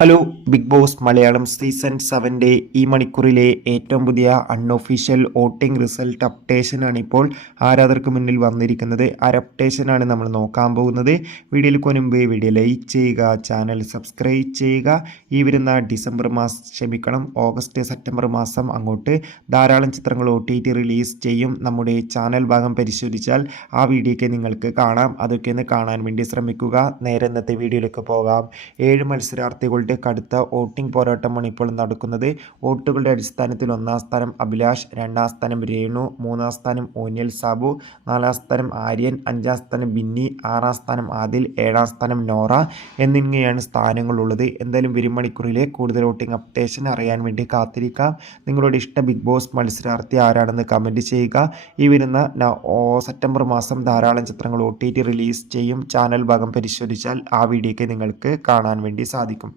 Hello Big Boss Malayalam season സെവന്റെ ഈ മണിക്കൂറിലെ ഏറ്റവും പുതിയ അൺഒഫീഷ്യൽ വോട്ടിംഗ് റിസൾട്ട് അപ്ഡേഷനാണ് ഇപ്പോൾ ആരാധകർക്ക് മുന്നിൽ വന്നിരിക്കുന്നത്. ആ അപ്ഡേഷനാണ് നമ്മൾ നോക്കാൻ പോകുന്നത്. വീഡിയോയിൽ കൊനുമ്പ് വീഡിയോ ലൈക്ക് ചെയ്യുക ചാനൽ സബ്സ്ക്രൈബ് ചെയ്യുക. ഈ വരുന്ന ഡിസംബർ മാസം ക്ഷമിക്കണം. ഓഗസ്റ്റ് സെപ്റ്റംബർ മാസം അങ്ങോട്ട് ധാരാളം ചിത്രങ്ങൾ ഒ റിലീസ് ചെയ്യും. നമ്മുടെ ചാനൽ ഭാഗം പരിശോധിച്ചാൽ ആ വീഡിയോയ്ക്ക് നിങ്ങൾക്ക് കാണാം. അതൊക്കെ ഒന്ന് കാണാൻ വേണ്ടി ശ്രമിക്കുക. നേരെ ഇന്നത്തെ വീഡിയോയിലേക്ക് പോകാം. ഏഴ് മത്സരാർത്ഥികളുടെ കടുത്ത വോട്ടിംഗ് പോരാട്ടമാണ് ഇപ്പോൾ നടക്കുന്നത്. വോട്ടുകളുടെ അടിസ്ഥാനത്തിൽ ഒന്നാം സ്ഥാനം അഭിലാഷ് രണ്ടാം സ്ഥാനം രേണു മൂന്നാം സ്ഥാനം ഓനിയൽ സാബു നാലാം സ്ഥാനം ആര്യൻ അഞ്ചാം സ്ഥാനം ബിന്നി ആറാം സ്ഥാനം ആദിൽ ഏഴാം സ്ഥാനം നോറ എന്നിങ്ങനെയാണ് സ്ഥാനങ്ങളുള്ളത്. എന്തായാലും വിരുമണിക്കൂറിലെ കൂടുതൽ വോട്ടിംഗ് അപ്ഡേഷൻ അറിയാൻ വേണ്ടി കാത്തിരിക്കാം. നിങ്ങളുടെ ഇഷ്ട ബിഗ് ബോസ് മത്സരാർത്ഥി ആരാണെന്ന് കമന്റ് ചെയ്യുക. ഈ വരുന്ന സെപ്റ്റംബർ മാസം ധാരാളം ചിത്രങ്ങൾ ഒ ടി റിലീസ് ചെയ്യും. ചാനൽ ഭാഗം പരിശോധിച്ചാൽ ആ വീഡിയോയ്ക്ക് നിങ്ങൾക്ക് കാണാൻ വേണ്ടി സാധിക്കും.